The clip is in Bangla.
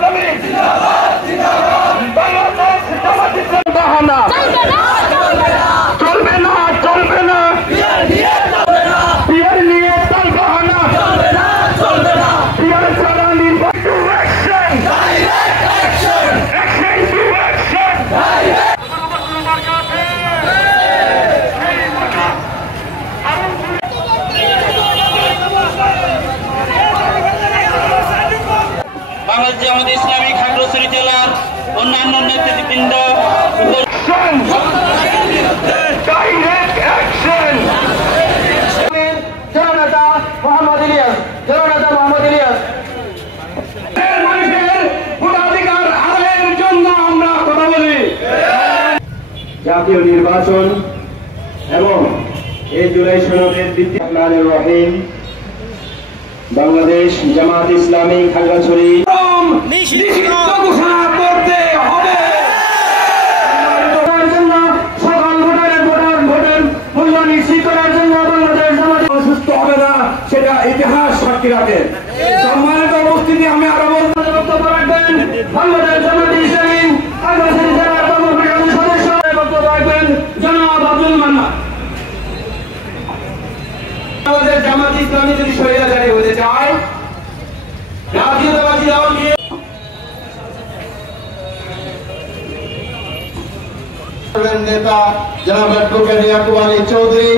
ইসলামী জিন্দাবাদ জিন্দাবাদ বাংলাদেশ জামাত ইসলামী বাহানা চলবে না চলবে না পিয়ার নিয়ে চলবে না চলবে না পিয়ার ছাড়া নির্বাচন action direct action action to action direct Bangladesh Jamaat Islami Khagrachhari জেলার অন্যান্য নেতৃবৃন্দ ডাইরেক্ট অ্যাকশন জননেতা মোহাম্মদ ইলিয়াস মানুষের ভোটাধিকার আদায়ের জন্য আমরা কথা বলি। জাতীয় নির্বাচন এবং এই জুলাই সনদের ভিত্তিতে রহিম বাংলাদেশ জামাত ইসলামী খাগড়াছড়ি ঘোষণা করতে হবে। সকল ভোটের মূল্য নিশ্চিত করার জন্য বাংলাদেশ জামাত সুস্থ হবে না, সেটা ইতিহাস সাক্ষী রাখে। সম্মানিত উপস্থিতি, আমি আরো বক্তব্য রাখবেন বাংলাদেশ জামাত ইসলামী খাগড়াছড়ি জেলার কর্মকর্তা সদস্য বক্তব্য রাখবেন জনাব আব্দুল মান্নান। আমাদের জামাত ইসলামী যদি স্বৈরাচারী হতে চায়, জাতীয়তাবাদী দল নিয়ে নেতা জনাব অ্যাডভোকেট ইয়াকুব আলী চৌধুরী